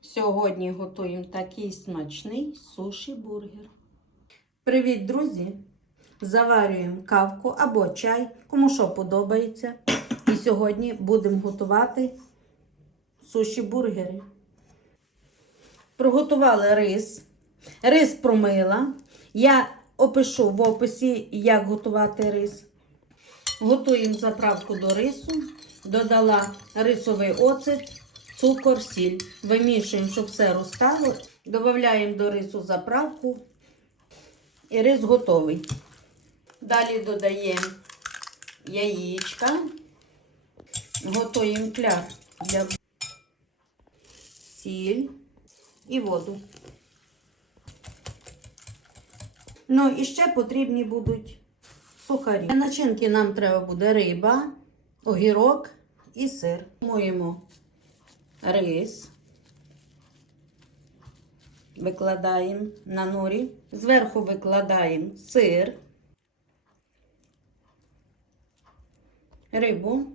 Сьогодні готуємо такий смачний суші-бургер. Привіт, друзі! Заварюємо кавку або чай, кому що подобається. І сьогодні будемо готувати суші-бургери. Приготували рис. Рис промила. Я опишу в описі, як готувати рис. Готуємо заправку до рису. Додала рисовий оцет, цукор, сіль. Вимішуємо, щоб все розтало. Додаємо до рису заправку. І рис готовий. Далі додаємо яєчка. Готуємо кляр для сіль і воду. Ну і ще потрібні будуть сухарі. Для начинки нам треба буде риба, огірок і сир. Моємо рис. Викладаємо на норі. Зверху викладаємо сир, рибу,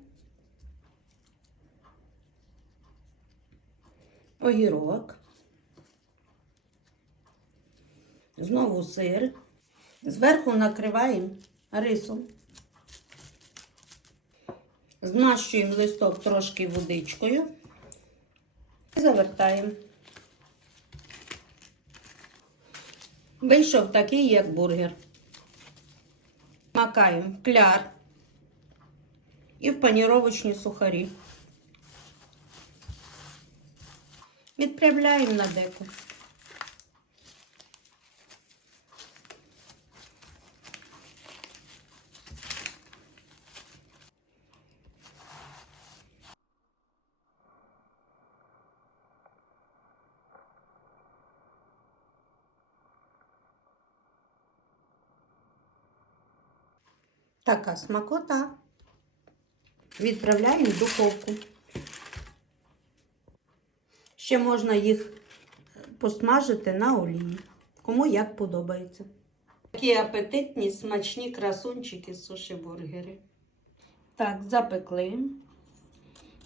огірок, знову сир. Зверху накриваємо рисом. Змащуємо листок трошки водичкою завертаємо. Вийшов такий, як бургер. Макаємо кляр і в паніровочні сухарі. Відправляємо на деку. Така смакота. Відправляємо в духовку. Ще можна їх посмажити на олії. Кому як подобається. Такі апетитні, смачні красунчики суші-бургери. Так, запекли.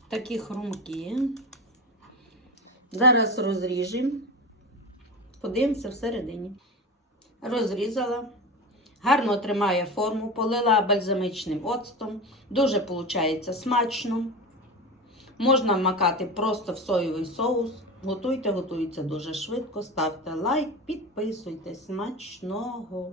Такі хрумкі. Зараз розріжемо. Подивимося всередині. Розрізала. Гарно тримає форму, полила бальзамичним оцтом. Дуже виходить смачно. Можна вмакати просто в соєвий соус. Готуйте, готується дуже швидко. Ставте лайк, підписуйтесь. Смачного!